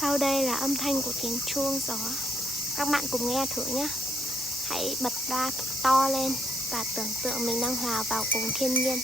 Sau đây là âm thanh của tiếng chuông gió. Các bạn cùng nghe thử nhé. Hãy bật ra thật to lên và tưởng tượng mình đang hòa vào cùng thiên nhiên.